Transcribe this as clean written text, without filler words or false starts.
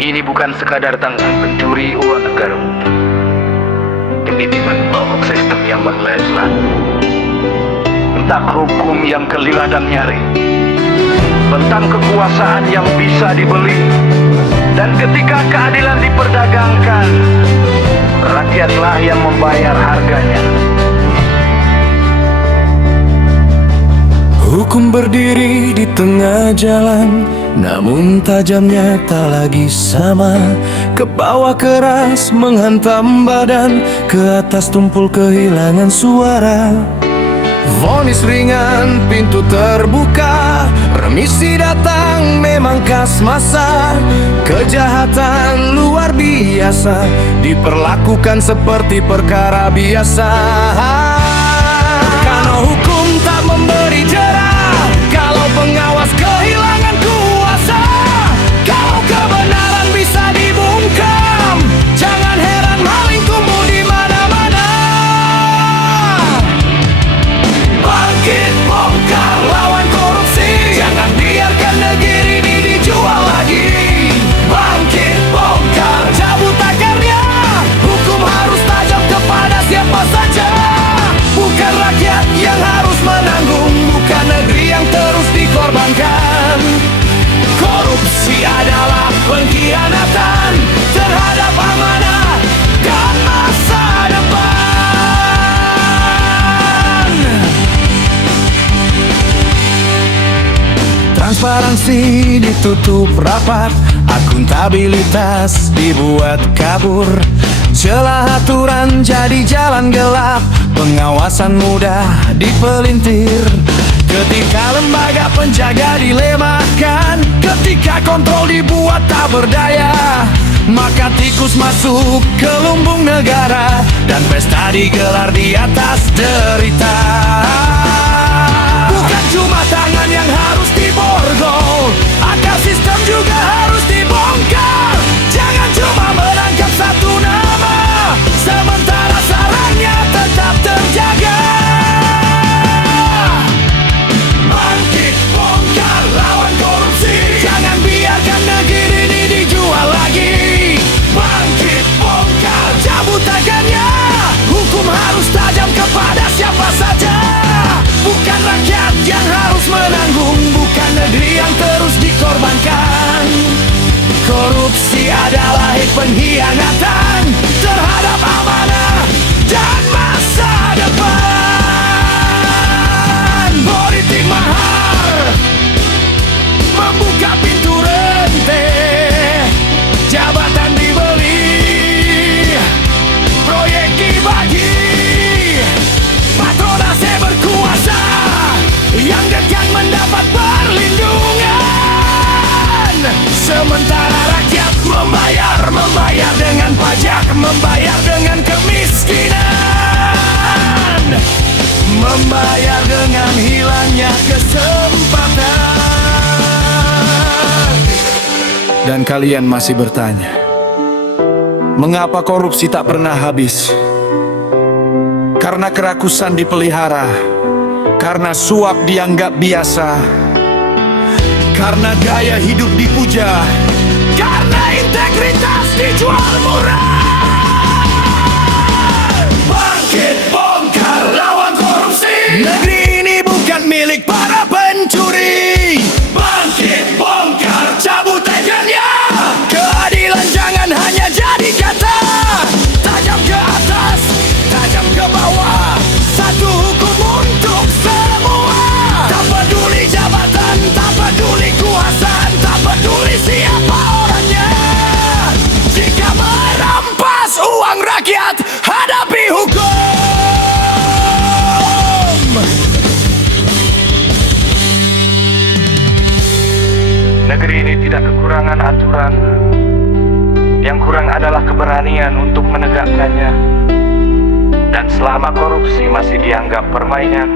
Ini bukan sekadar tanggung pencuri uang negara. Ini membawa sistem yang meleleh, entah hukum yang kelila dan nyari, tentang kekuasaan yang bisa dibeli. Dan ketika keadilan diperdagangkan, rakyatlah yang membayar harganya. Hukum berdiri di tengah jalan, namun tajamnya tak lagi sama. Ke bawah keras menghantam badan, ke atas tumpul kehilangan suara. Vonis ringan, pintu terbuka, remisi datang memang khas masa. Kejahatan luar biasa diperlakukan seperti perkara biasa. Karena hukum tak memberi jera, kalau pengawas kehilangan kuasa, kalau kebenaran bisa dibungkam, jangan heran maling tumbuh di mana-mana. Bangkit bongkar lawan korupsi, jangan biarkan negeri ini dijual lagi. Bangkit bongkar cabut akarnya, hukum harus tajam kepada siapa saja. Bukan rakyat yang harus menanggung, bukan negeri yang terus dikorbankan. Korupsi adalah pengkhianatan terhadap amanah dan masa depan. Transparansi ditutup rapat, akuntabilitas dibuat kabur. Celah aturan jadi jalan gelap, pengawasan mudah dipelintir. Ketika lembaga penjaga dilemakan, ketika kontrol dibuat tak berdaya, maka tikus masuk ke lumbung negara, dan pesta digelar di atas derita. Bukan cuma tangan yang harus diborgol, akar sistem juga harus dibongkar. Jangan cuma merangkap satu nama, sementara sarangnya tetap terjaga. Bangkit bongkar lawan korupsi, jangan biarkan negeri ini dijual lagi. Bangkit bongkar cabut tangannya, hukum harus tajam kepada siapa saja. Bukan rakyat yang harus menanggung, bukan negeri yang terus dikorbankan. Korupsi adalah pengkhianatan terhadap amanah dan masa depan. Politik mahar membuka pintu rente, jabatan dibeli, proyek dibagi, patronase berkuasa, yang dekat mendapat perlindungan. Sementara rakyat membayar dengan pajak, membayar dengan kemiskinan, membayar dengan hilangnya kesempatan. Dan kalian masih bertanya, mengapa korupsi tak pernah habis? Karena kerakusan dipelihara, karena suap dianggap biasa, karena gaya hidup dipuja, karena integritas dijual murah. Bangkit bongkar lawan korupsi, negeri ini bukan milik para pencuri. Bangkit bongkar cabut tangannya, keadilan jangan hanya jadi kata. Tajam ke atas, tajam ke bawah, satu hukum untuk semua. Tak peduli jabatan, tak peduli kuasa, tak peduli siapa orangnya. Jika merampas uang rakyat, hadapi hukum. Negeri ini tidak kekurangan aturan. Yang kurang adalah keberanian untuk menegakkannya. Dan selama korupsi masih dianggap permainan,